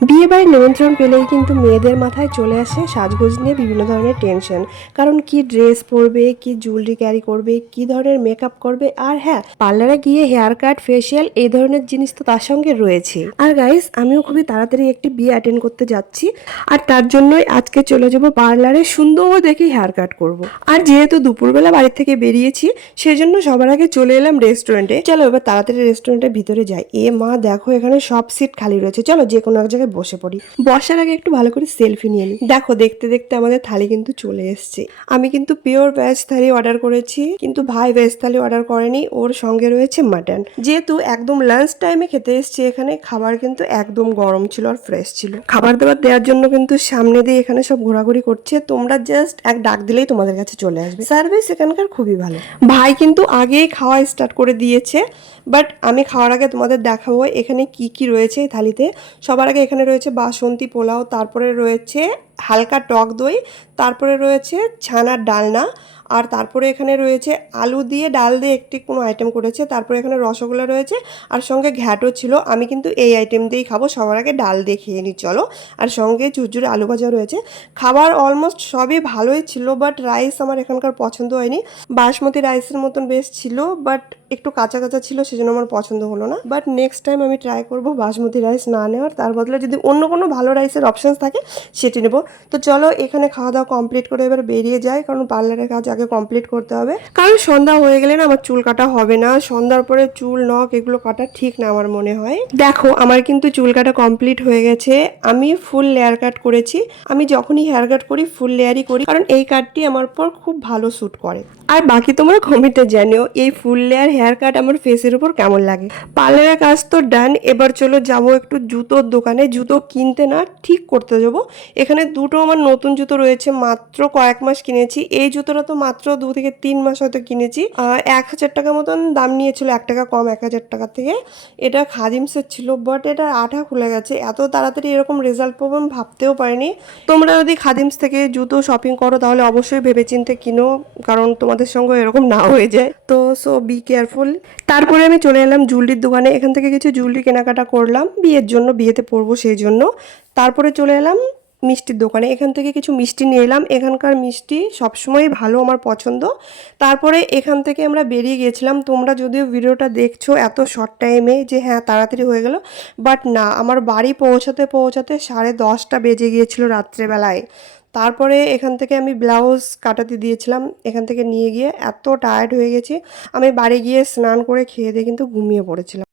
বিয়ে বাড়ির নিমন্ত্রণ পেলেই কিন্তু মেয়েদের মাথায় চলে আসে সাজগোজ নিয়ে বিভিন্ন ধরনের টেনশন। কারণ কি ড্রেস পরবে, কি জুয়েলারি ক্যারি করবে, কি ধরনের মেকআপ করবে, আর হ্যাঁ, পার্লারে গিয়ে হেয়ার কাট, ফেসিয়াল এই ধরনের জিনিস তো তার সঙ্গে রয়েছে। আর গাইস, আমিও খুবই তাড়াতাড়ি একটি বিয়ে অ্যাটেন্ড করতে যাচ্ছি, আর তার জন্যই আজকে চলে যাব পার্লারে সুন্দর দেখে হেয়ার কাট করব। আর যেহেতু দুপুরবেলা বাড়ি থেকে বেরিয়েছি, সেজন্য সবার আগে চলে এলাম রেস্টুরেন্টে। চলো এবার তাড়াতাড়ি রেস্টুরেন্টের ভিতরে যাই। এ মা, দেখো এখানে সব সিট খালি রয়েছে, চলো যে কোনো এক জায়গায় বসে পড়ি। বসার আগে একটু ভালো করে সেলফি নিয়ে নিই। দেখো দেখতে দেখতে আমাদের থালি কিন্তু চলে এসছে। আমি কিন্তু পিওর ভেজ থালি অর্ডার করেছি, কিন্তু ভাই ভেজ থালি অর্ডার করেনি, ওর সঙ্গে রয়েছে মাটন। যেহেতু একদম লাঞ্চ টাইমে খেতে এসছি এখানে, খাবার কিন্তু একদম গরম ছিল আর ফ্রেশ ছিল। খাবার দাবার দেওয়ার জন্য কিন্তু সামনে দিয়ে এখানে সব ঘোরাঘুরি করছে, তোমরা জাস্ট এক ডাক দিলেই তোমাদের কাছে চলে আসবে। সার্ভিস এখানকার খুবই ভালো। ভাই কিন্তু আগেই খাওয়া স্টার্ট করে দিয়েছে, বাট আমি খাওয়ার আগে তোমাদের দেখাবো এখানে কি কি রয়েছে এই থালিতে। সবার আগে এখানে রয়েছে বাসন্তী পোলাও, তারপরে রয়েছে হালকা টক দই, তারপরে রয়েছে ছানার ডালনা, আর তারপরে এখানে রয়েছে আলু দিয়ে ডাল দিয়ে একটি কোনো আইটেম করেছে, তারপরে এখানে রসগোল্লা রয়েছে, আর সঙ্গে ঘ্যাটও ছিল। আমি কিন্তু এই আইটেম দিয়েই খাবো, সবার আগে ডাল দিয়ে খেয়ে নিই চলো। আর সঙ্গে ঝুরঝুরে আলু ভাজা রয়েছে। খাবার অলমোস্ট সবই ভালোই ছিল, বাট রাইস আমার এখানকার পছন্দ হয়নি। বাসমতি রাইসের মতন বেশ ছিল, বাট একটু কাঁচা কাঁচা ছিল, সেজন্য আমার পছন্দ হলো না। বাট নেক্সট টাইম আমি ট্রাই করবো বাসমতি রাইস না নেওয়ার, তার বদলে যদি অন্য কোনো ভালো রাইসের অপশানস থাকে সেটি নেবো। তো চলো এখানে খাওয়া দাওয়া কমপ্লিট করে এবার বেরিয়ে যাই, কারণ পার্লারের কাজ আগে কমপ্লিট করতে হবে। কারণ সন্ধ্যা হয়ে গেলে না আমার চুল কাটা হবে না, সন্ধ্যার পরে চুল নখ এগুলো কাটা ঠিক না আমার মনে হয়। দেখো আমার কিন্তু চুল কাটা কমপ্লিট হয়ে গেছে, আমি ফুল লেয়ার কাট করেছি। আমি যখনই হেয়ার কাট করি ফুল লেয়ারই করি, কারণ এই কাটটি আমার পর খুব ভালো স্যুট করে। আর বাকি তোমরা কমেন্টে জানিও এই ফুল লেয়ার হেয়ার কাট আমার ফেসের উপর কেমন লাগে। পার্লারের কাজ তো ডান, এবার চলো যাবো একটু জুতোর দোকানে, জুতো কিনতে না ঠিক করতে যাবো। এখানে দুটো আমার নতুন জুতো রয়েছে, মাত্র কয়েক মাস কিনেছি। এই জুতোটা তো মাত্র 2 থেকে 3 মাস হয়তো কিনেছি। 1,000 টাকা মতন দাম নিয়েছিল, 1 টাকা কম 1,000 টাকা থেকে। এটা খাদিমসের ছিল, বাট এটা আঠা খুলে গেছে। এত তাড়াতাড়ি এরকম রেজাল্ট পাবো আমি ভাবতেও পারিনি। তোমরা যদি খাদিমস থেকে জুতো শপিং করো তাহলে অবশ্যই ভেবেচিন্তে কিনো, কারণ তোমাদের সঙ্গে এরকম না হয়ে যায়। তো সো বি কেয়ারফুল। তারপরে আমি চলে এলাম জুয়েলারির দোকানে, এখান থেকে কিছু জুয়েলারি কেনাকাটা করলাম বিয়ের জন্য, বিয়েতে পরবো সেই জন্য। তারপরে চলে এলাম মিষ্টির দোকানে, এখান থেকে কিছু মিষ্টি নিয়ে এলাম। এখানকার মিষ্টি সবসময় ভালো, আমার পছন্দ। তারপরে এখান থেকে আমরা বেরিয়ে গিয়েছিলাম। তোমরা যদিও ভিডিওটা দেখছো এত শর্ট টাইমে যে হ্যাঁ তাড়াতাড়ি হয়ে গেল, বাট না, আমার বাড়ি পৌঁছাতে পৌঁছাতে 10:30 বেজে গিয়েছিল রাত্রেবেলায়। তারপরে এখান থেকে আমি ব্লাউজ কাটাতে দিয়েছিলাম, এখান থেকে নিয়ে গিয়ে এত টায়ার্ড হয়ে গেছি, আমি বাড়ি গিয়ে স্নান করে খেয়ে দিয়ে কিন্তু ঘুমিয়ে পড়েছিলাম।